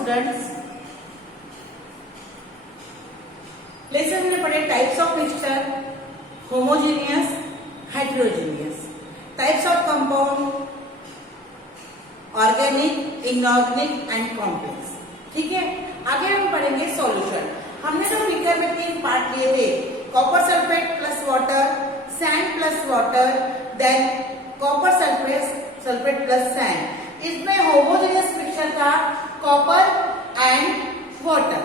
Students, lesson में पढ़े types of mixture, homogeneous, heterogeneous, types of compound, organic, inorganic and complex. ठीक है, आगे हम पढ़ेंगे सॉल्यूशन। हमने तो फिगर में 3 पार्ट लिए थे, copper sulphate plus water, sand plus water, than copper sulphate plus sand. इसमें होमोजेनियस मिक्सचर था कॉपर एंड वाटर,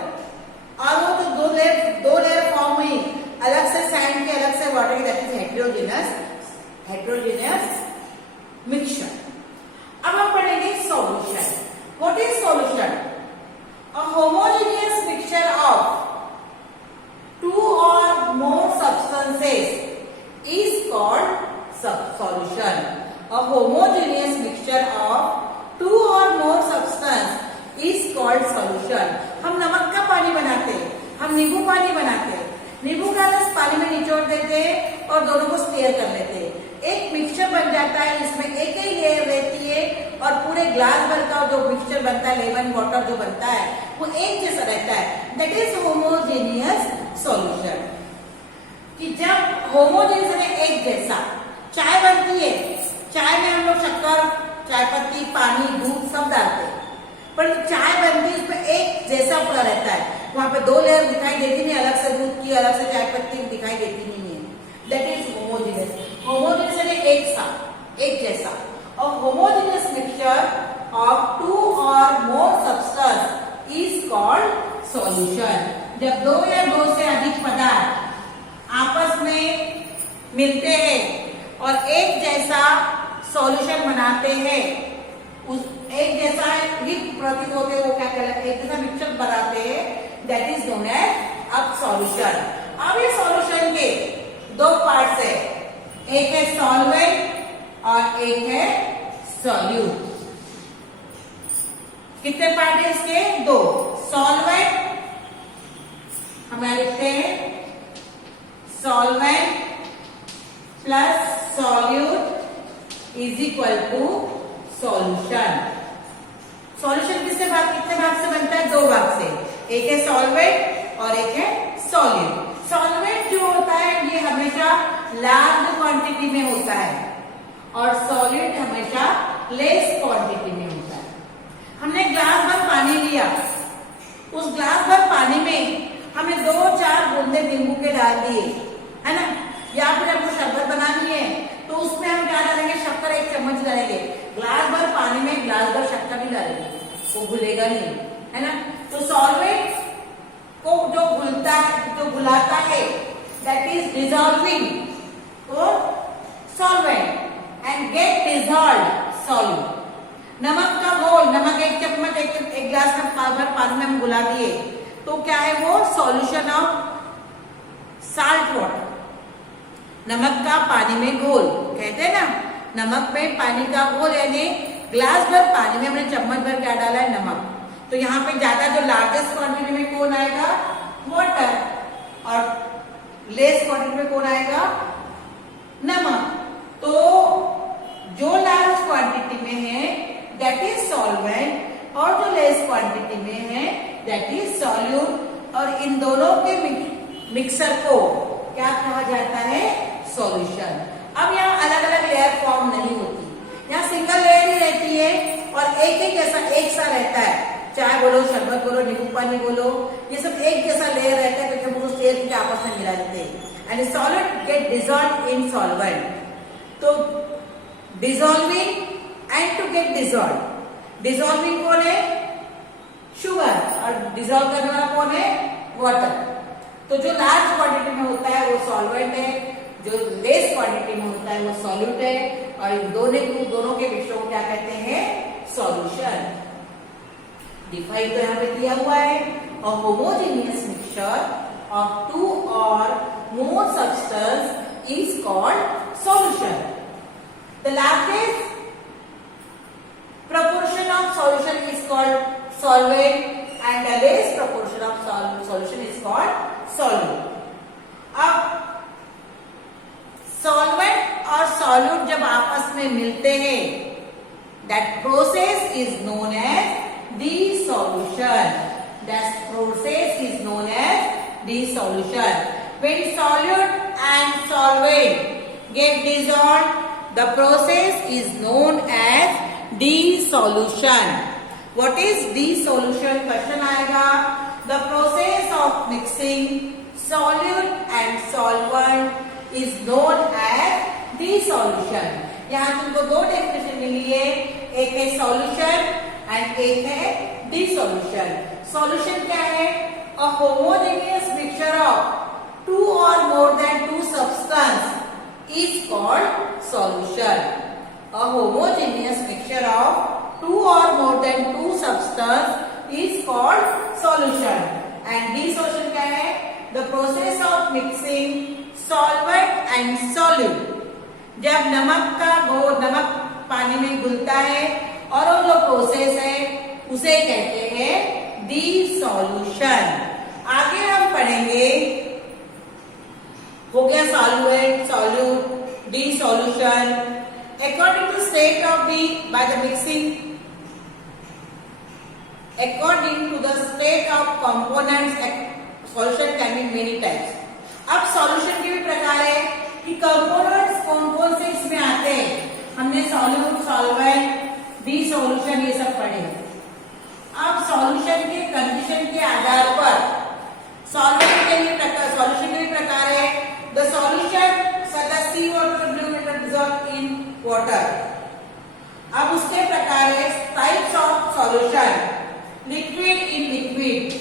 और वो जो दो लेयर फॉर्म हुई, अलग से सैंड के अलग से वाटर की, दैट इज हेटेरोजेनियस मिक्सचर। अब हम पढ़ेंगे solution. What is solution? A homogeneous mixture of 2 or more substances is called solution. A homogeneous mixture of 2 or more substance is called solution. हम नमक का पानी बनाते हैं, हम नींबू पानी बनाते हैं, नींबू का रस पानी में निचोड़ देते हैं और दोनों को स्टेयर कर लेते हैं, एक मिक्सचर बन जाता है। इसमें एक ही लेयर रहती है और पूरे ग्लास भर का जो मिक्सचर बनता है, लेमन वाटर जो बनता है, वो एक जैसा रहता है, दैट इज होमोजेनियस सॉल्यूशन। कि जब होमोजेनियस है, एक जैसा चाय बनती है, चाय में हम लोग शक्कर, चाय पत्ती, पानी, दूध सब डालते हैं, पर चाय बनती है उसमें एक जैसा पूरा रहता है, वहां पे 2 लेयर दिखाई देती नहीं, अलग से दूध की, अलग से चाय पत्ती दिखाई देती नहीं है, दैट इज होमोजेनियस। होमोजेनियस है एक सा, एक जैसा। और homogeneous mixture of 2 or more substance is called solution। जब 2 या 2 से अधिक पदार्थ आपस में मिलते हैं और एक जैसा सॉल्यूशन बनाते हैं, उस एक जैसा ही प्रतीत होते हैं, वो क्या कहलाते हैं, एक जैसा मिक्सचर बनाते हैं, दैट इज नोन एज अब सॉल्यूशन। अब ये सॉल्यूशन के 2 पार्ट्स है, एक है सॉल्वेंट और एक है सॉल्यूट। कितने पार्ट है इसके? 2। सॉल्वेंट हम यहां लिखते हैं solvent plus solute is equal to solution. Solution कितने भाग से बनता है? 2 भाग से, एक है सॉल्वेंट और एक है सॉल्यूट। सॉल्वेंट जो होता है ये हमेशा लार्ज क्वांटिटी में होता है और सॉल्यूट हमेशा लेस क्वांटिटी में होता है। हमने ग्लास भर पानी लिया, उस ग्लास भर पानी में हमें 2-4 बूंदे नींबू के डाल दिए, है ना, या फिर हमको शरबत बनानी है तो उसमें हम क्या डालेंगे? शक्कर 1 चम्मच डालेंगे। ग्लास भर पानी में ग्लास भर शक्कर भी डालेंगे, वो घुलेगा नहीं, है ना। तो सॉल्वेंट को जो घुलता है, जो घुलाता है, दैट इज डिसॉल्विंग, तो solvent and get dissolved solute. नमक का घोल, नमक 1 चम्मच एक ग्लास में भर पानी में हम घुला दिए, तो क्या है वो? Solution of salt water. नमक का पानी में घोल कहते हैं ना, नमक में पानी का घोल, यानी ग्लास भर पानी में हमने चम्मच भर क्या डाला है? नमक। तो यहाँ पे ज्यादा जो लार्जेस्ट क्वांटिटी में कौन आएगा? वाटर। और लेस क्वांटिटी में कौन आएगा? नमक। तो जो लार्ज क्वांटिटी में है दैट इज सॉल्वेंट और जो लेस क्वांटिटी में है दैट इज सॉल्यूट, और इन दोनों के मिक्सर को क्या कहा जाता है? सॉल्यूशन। अब यहाँ अलग अलग लेयर फॉर्म नहीं होती, यहाँ सिंगल लेयर ही रहती है और एक जैसा एक सा रहता है। चाय बोलो, शरबत बोलो, नींबू पानी बोलो, ये सब एक जैसा लेयर रहता है, क्योंकि हम उस लेयर के आपस में मिला देते हैं। And solvent get dissolve in solvent. तो dissolving and to get dissolve, dissolving कौन है? शुगर, और डिसॉल्व करने वाला कौन है? वाटर। तो जो लार्ज क्वांटिटी में होता है वो सॉल्वेंट है, जो लेस क्वांटिटी में होता है वो सॉल्यूट है, और इन दोनों के मिश्रण को क्या कहते हैं? सॉल्यूशन। डिफाइन तो यहाँ पे दिया हुआ है, a homogeneous mixture of 2 or more substance is called solution. The largest proportion of solution is called solvent and the least proportion of solution is called solute. अब सॉल्वेंट और सॉल्यूट जब आपस में मिलते हैं, that process is known as dissolution. That process is known as dissolution. When solute and solvent get dissolved, the process is known as dissolution. What is dissolution? Question आएगा. The process of mixing solute and solvent is known as dissolution. यहाँ तुमको दो definition मिली है, एक है solution and एक है dissolution. Solution क्या है? A homogeneous mixture of two or more than two substance is called solution. A homogeneous mixture of two or more than two substance is called solution. And dissolution क्या है? The process of mixing solvent and solute. जब नमक पानी में घुलता है और वो जो प्रोसेस है उसे कहते हैं डिसॉल्यूशन. आगे हम पढ़ेंगे, हो गया solvent, solute, dissolution. According to state of the by the mixing, according to the state of components solution can be many types. अब सॉल्यूशन के भी प्रकार है कि कंपोनेंट्स कौन कौन से इसमें आते हैं. हमने सॉल्यूट, सॉल्वेंट, डिसॉल्यूशन ये सब पढ़े. अब सॉल्यूशन के कंडीशन के आधार पर सॉल्वेंट के भी प्रकार, सॉल्यूशन के भी प्रकार है. The solution such as sea water, blue water dissolve in water. अब उसके प्रकार है types of solution. Liquid in liquid,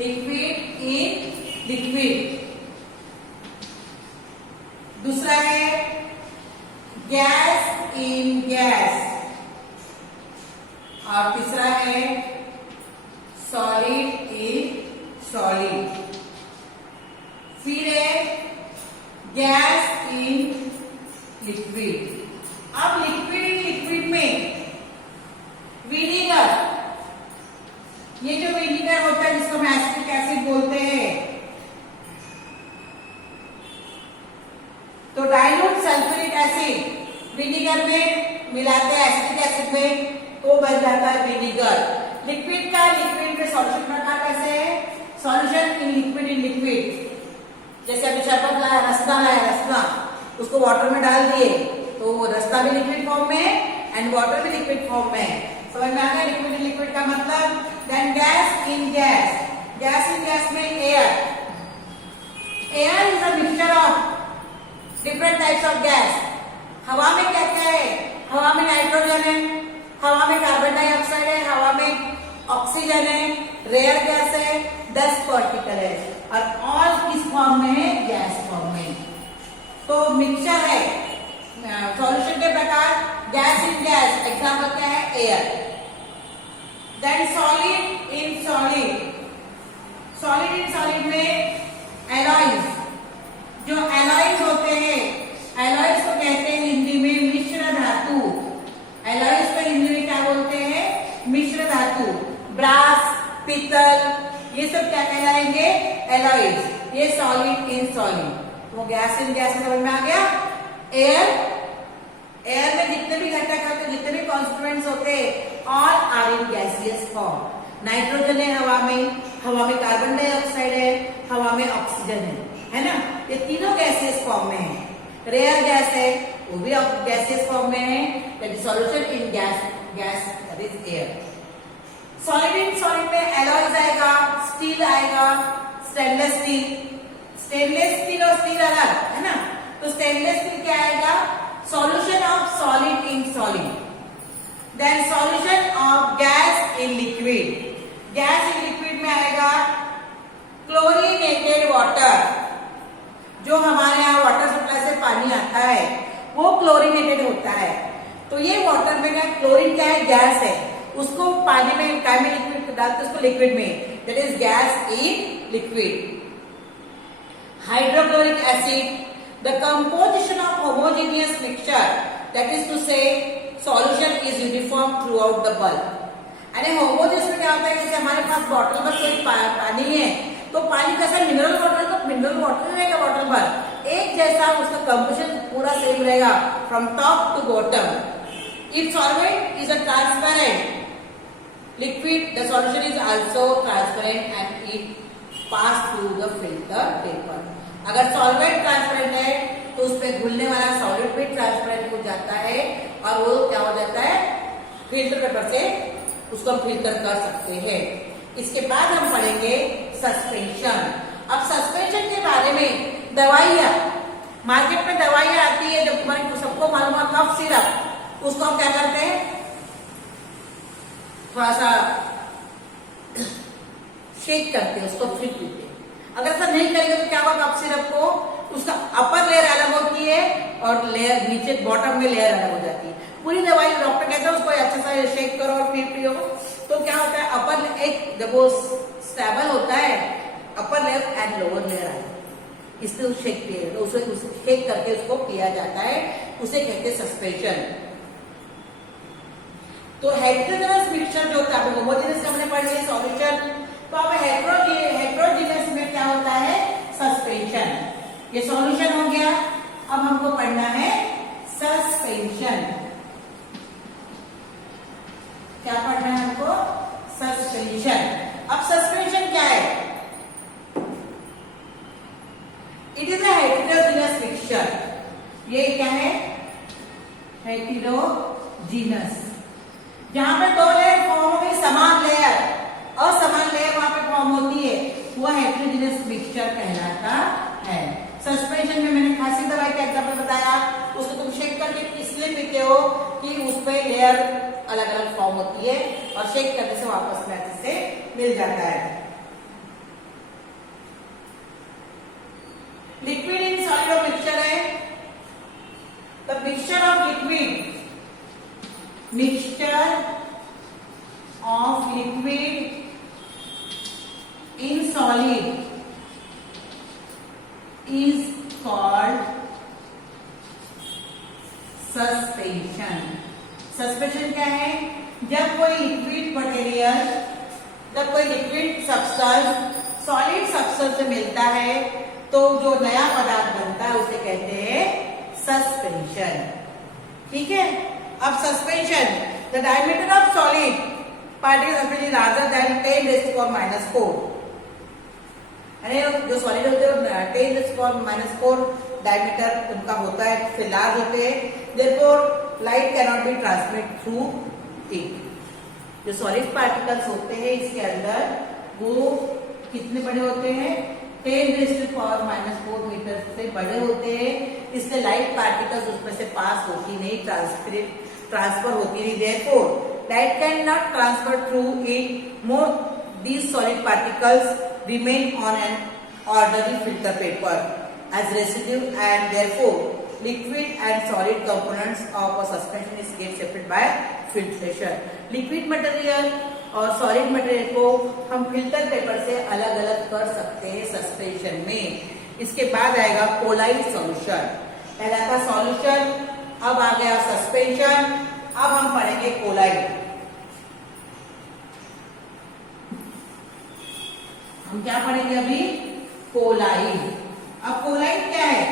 liquid in liquid. दूसरा है गैस इन गैस. और तीसरा है सॉलिड इन सॉलिड. फिर है गैस इन लिक्विड. अब लिक्विड इन लिक्विड में विनेगर, ये जो विनेगर होता है जिसको हम एसिटिक एसिड बोलते हैं, तो डाइल्यूट सल्फ्यूरिक एसिड विनेगर में मिलाते हैं एसिटिक एसिड में, तो बन जाता है विनेगर. लिक्विड का लिक्विड में सॉल्यूशन प्रकार कैसे है? Solution in liquid. जैसे अभी शरबत लाया, रसना लाया, रसना उसको वाटर में डाल दिए तो वो रसना भी लिक्विड फॉर्म में है एंड वाटर भी लिक्विड फॉर्म में है. समझ में आ गया लिक्विड इन लिक्विड का मतलब. Then gas in gas. Gas in gas में air. Air is a mixture of different types of gas. हवा में क्या क्या है? हवा में नाइट्रोजन है, हवा में कार्बन डाइऑक्साइड है, हवा में ऑक्सीजन है, रेयर गैस है, डस्ट पार्टिकल है, और ऑल किस फॉर्म में है? गैस फॉर्म में. तो मिक्सचर है. सॉल्यूशन के प्रकार गैस इन गैस, एग्जाम्पल क्या है? Air. Then solid in solid. Solid in solid में एलॉयज, जो एलॉयज होते हैं, एलॉयज को कहते हैं हिंदी में मिश्र धातु. एलॉयज को हिंदी में क्या बोलते हैं? मिश्र धातु. ब्रास, पीतल, ये सब क्या कहलाएंगे? एलॉयज. ये सॉलिड इन सॉलिड. तो गैस इन गैस समझ में आ गया. एयर, एयर में जितने भी घटक होते, जितने भी कॉन्स्टिट्यूएंट्स होते हैं, all are in gaseous form. Nitrogen है हवा में कार्बन डाइऑक्साइड है, हवा में ऑक्सीजन है ना. ये तीनों गैसियस फॉर्म में है. रेयर गैस है वो भी गैसियस फॉर्म में है. That is solution in gas, gas that is air. Solid in solid में एलॉयज आएगा, स्टील आएगा, स्टेनलेस स्टील. स्टेनलेस स्टील और स्टील अलग है ना. तो स्टेनलेस स्टील क्या आएगा? Solution of solid in solid. Then solution of gas in liquid. Gas in liquid में आएगा क्लोरीनेटेड वाटर. जो हमारे यहाँ वाटर सप्लाई से पानी आता है वो क्लोरीनेटेड होता है. तो ये वाटर में क्या, क्लोरीन क्या है? गैस है. उसको पानी में काय में लिक्विड डालते उसको लिक्विड में, that is gas in liquid. Hydrochloric acid, the composition of homogeneous mixture, that is to say solution is uniform throughout the bulb. अरे होमोजेनियस में क्या होता है? जैसे हमारे पास बॉटल में कोई पानी है तो पानी कैसा? मिनरल वाटर है तो मिनरल वाटर रहेगा बॉटल पर, एक जैसा उसका कंपोजिशन पूरा सेम रहेगा from top to bottom. If solvent is a transparent, Liquid, the solution is also transparent and it pass through the filter paper. अगर सॉल्वेंट ट्रांसपेरेंट है तो उसमें घुलने वाला सॉलिड भी ट्रांसपेरेंट हो जाता है और वो क्या हो जाता है, फिल्टर पेपर से उसको हम फिल्टर कर सकते हैं। इसके बाद हम पढ़ेंगे सस्पेंशन। अब सस्पेंशन के बारे में, दवाइयाँ मार्केट में दवाइयाँ आती है जो तुम्हारे सबको मालूम है, कफ सिरप, उसको हम क्या करते हैं, थोड़ा सा शेक करते हैं, उसको फिर पीते हैं। अगर ऐसा नहीं करेंगे तो क्या होगा, कफ सिरप को उसका अपर लेयर अलग होती है और लेयर नीचे बॉटम में लेयर अलग हो जाती है। पूरी दवाई डॉक्टर कहता है उसको अच्छा सा शेक करो और फिर पियो, तो क्या होता है, अपर एक जब वो स्टेबल होता है upper layer and lower layer आए, इसलिए उस शेक पिए, तो उसे शेक करके उसको पिया जाता है, उसे कहते हैं सस्पेंशन। तो हेटेरोजेनस मिक्सचर जो होता है, होमोजेनस का हमने पढ़ लिया सॉल्यूशन, तो अब हेटेरोजेनस में क्या होता है, सस्पेंशन। ये सॉल्यूशन हो गया, अब हमको पढ़ना है सस्पेंशन। क्या पढ़ना है हमको, सस्पेंशन। अब सस्पेंशन क्या है, it is a heterogeneous mixture. ये क्या है, हेटेरोजेनस, जहां पे दो लेयर फॉर्म हो गई, समान लेयर और समान लेयर वहां पे फॉर्म होती है, वो हेटेरोजेनस मिक्सचर कहलाता है। सस्पेंशन में मैंने खांसी दवाई का एग्जांपल बताया, उसको तुम शेक करके इसलिए पीते हो कि उस पे लेयर अलग अलग फॉर्म होती है और शेक करने से वापस में अच्छे से मिल जाता है। लिक्विड इन सॉलिड मिक्सचर है, the mixture of liquid, mixture of liquid in solid is called suspension. Suspension क्या है, जब कोई लिक्विड मटेरियल, जब कोई लिक्विड सब्सटेंस सॉलिड सब्सटेंस से मिलता है तो जो नया पदार्थ बनता है उसे कहते हैं सस्पेंशन। ठीक है, अब suspension, the diameter of solid particle is larger than 10⁻⁴। अरे जो सॉलिड होते हैं 10⁻⁴ डायमीटर उनका होता है, फिर लार्ज होते हैं, therefore light can not be transmit through it. जो सॉलिड पार्टिकल्स होते हैं इसके अंदर वो कितने बड़े होते हैं, 10⁻⁴ मीटर से बड़े होते हैं, इसलिए लाइट पार्टिकल्स उसमें से पास होती नहीं, ट्रांसफर होती नहीं, therefore light can not transfer through it, more these solid particles remain on an orderly filter paper as residue and therefore liquid and solid components of a suspension is get separated by filtration. Liquid material और solid material को हम filter paper से अलग अलग कर सकते हैं suspension में। इसके बाद आएगा कोलाइड सॉल्यूशन, पहला था सॉल्यूशन, अब आ गया सस्पेंशन, अब हम पढ़ेंगे कोलाइड। हम क्या पढ़ेंगे अभी, कोलाइड। अब कोलाइड क्या है,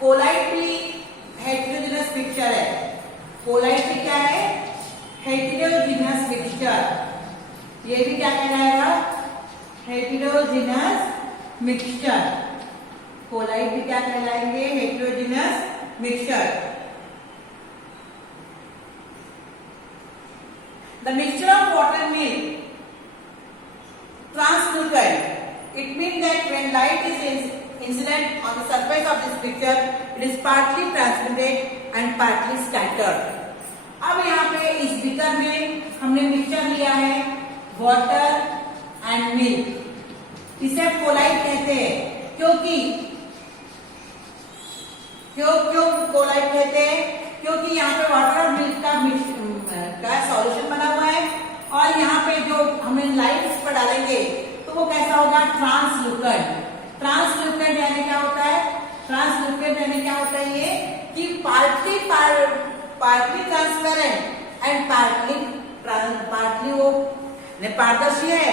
कोलाइड भी हेटेरोजेनस मिक्सचर है। कोलाइड भी क्या है, हेटेरोजेनस मिक्सचर। ये भी क्या कहलाएगा, हेटेरोजेनस मिक्सचर। कोलाइड भी क्या कहलाएंगे, heterogeneous mixture. The mixture of water milk translucent. It means that when light is incident on the surface of this picture, it is partly transmitted and partly scattered. अब यहाँ पे इस beaker में हमने mixture लिया है वाटर एंड मिल्क, इसे collide कहते हैं। क्योंकि क्यों कोलाइड कहते हैं, क्योंकि यहाँ पे वाटर और मिल्क का सॉल्यूशन बना हुआ है और यहाँ पे जो हमें लाइट इस पर डालेंगे तो वो कैसा होगा, ट्रांसलूसेंट। ट्रांसलूसेंट यानी क्या होता है, ट्रांसलूसेंट यानी क्या होता है ये कि पार्टली ट्रांसपेरेंट एंड पार्टली वो पारदर्शी है,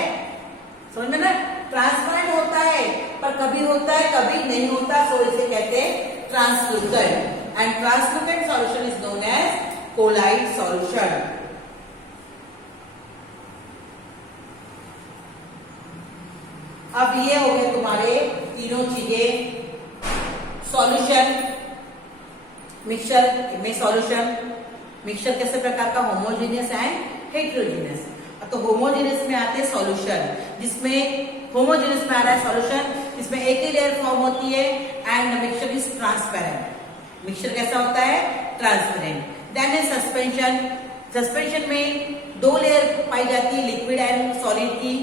समझ में ना, ट्रांसपेरेंट होता है पर कभी होता है कभी नहीं होता, सो इसे कहते हैं translucent. And translucent solution is known as colloid solution. अब ये हो गए तुम्हारे तीनों चीजें, सॉल्यूशन, मिक्सचर में सॉल्यूशन, मिक्सचर कैसे प्रकार का, होमोजेनियस एंड हेट्रोजेनियस। तो होमोजेनियस में आते हैं सॉल्यूशन, जिसमें होमोजेनियस में आ रहा है सॉल्यूशन जिसमें एक ही लेयर फॉर्म होती है and mixture is transparent. Mixture कैसा होता है, ट्रांसपेरेंट। देन है सस्पेंशन, सस्पेंशन में दो लेयर पाई जाती है, लिक्विड एंड सॉलिड की,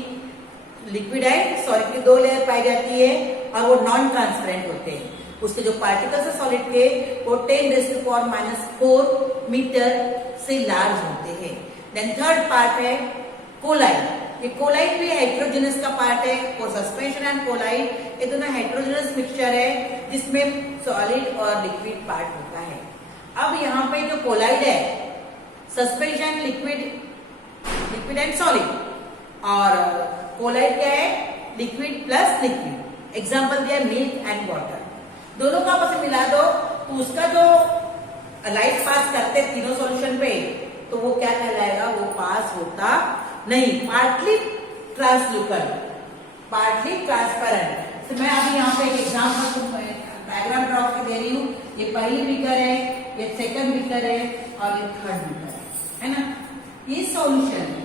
लिक्विड एंड सॉलिड की दो लेयर पाई जाती है और वो नॉन ट्रांसपेरेंट होते हैं। उसके जो पार्टिकल्स है सॉलिड के वो 10⁻⁴ मीटर से लार्ज होते हैं। देन थर्ड पार्ट है कोलाइड। ये कोलाइड भी हेट्रोजेनस का पार्ट है और सस्पेंशन एंड कोलाइड ये दोनों हेट्रोजेनस मिक्सचर है जिसमें सॉलिड और लिक्विड पार्ट होता है। अब यहाँ पे जो कोलाइड है, सस्पेंशन लिक्विड एंड सॉलिड, और कोलाइड क्या है, लिक्विड प्लस लिक्विड। एग्जाम्पल दिया मिल्क एंड वाटर, दोनों को आपस में मिला दो तो उसका जो लाइट पास करते तीनों सॉल्यूशन पे तो वो क्या कहलाएगा, वो पास होता नहीं, पार्टली ट्रांसल्यूसेंट, पार्टली ट्रांसपेरेंट। तो मैं अभी यहाँ पे एक एग्जाम्पल डायग्राम ड्रॉ के दे रही हूँ। ये पहली बीकर है, ये सेकंड बीकर है और ये थर्ड बीकर है ना। ये सॉल्यूशन है,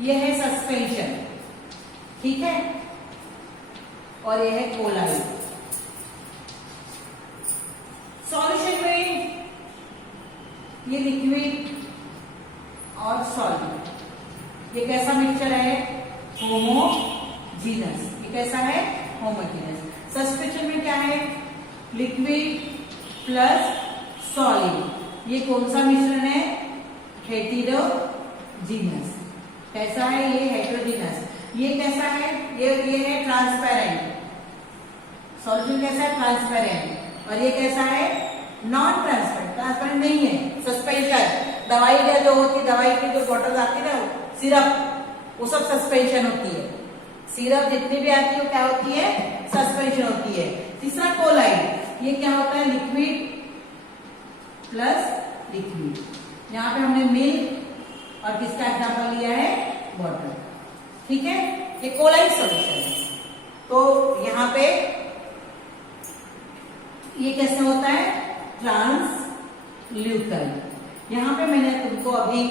ये है सस्पेंशन, ठीक है, और ये है कोलाइड। सॉल्यूशन में ये लिक्विड और सॉलिड, ये कैसा मिक्सचर है, होमोजीनस। ये कैसा है, होमोजीनस। सस्पेंशन में क्या है, लिक्विड प्लस सॉलिड। ये कौन सा मिश्रण है, हेटेरोजीनस। कैसा है, ये हेटेरोजीनस। ये कैसा है, ये है ट्रांसपेरेंट। सॉल्यूशन कैसा है, ट्रांसपेरेंट। और ये कैसा है, नॉन ट्रांसपेरेंट, ट्रांसपेरेंट नहीं है। सस्पेंशन, दवाई का जो होती है, दवाई की जो बॉटल आती है ना, सिरप, वो सब सस्पेंशन होती है। सिरप जितनी भी आती है वो क्या होती है, सस्पेंशन होती है। तीसरा कोलाइड, ये क्या होता है, लिक्विड प्लस लिक्विड। यहाँ पे हमने मिल्क और किसका एग्जाम्पल लिया है, वाटर, ठीक है। ये कोलाइड सॉल्यूशन है। तो यहाँ पे ये कैसे होता है, ट्रांसल्यूसेंट। यहाँ पे मैंने तुमको अभी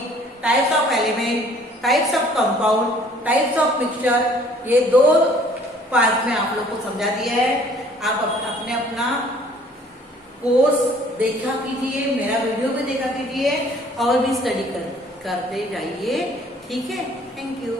types of element, types of compound, types of mixture, ये दो पार्ट में आप लोग को समझा दिया है। आप अपने अपना कोर्स देखा कीजिए, मेरा वीडियो भी देखा कीजिए और भी स्टडी करते जाइए, ठीक है। Thank you.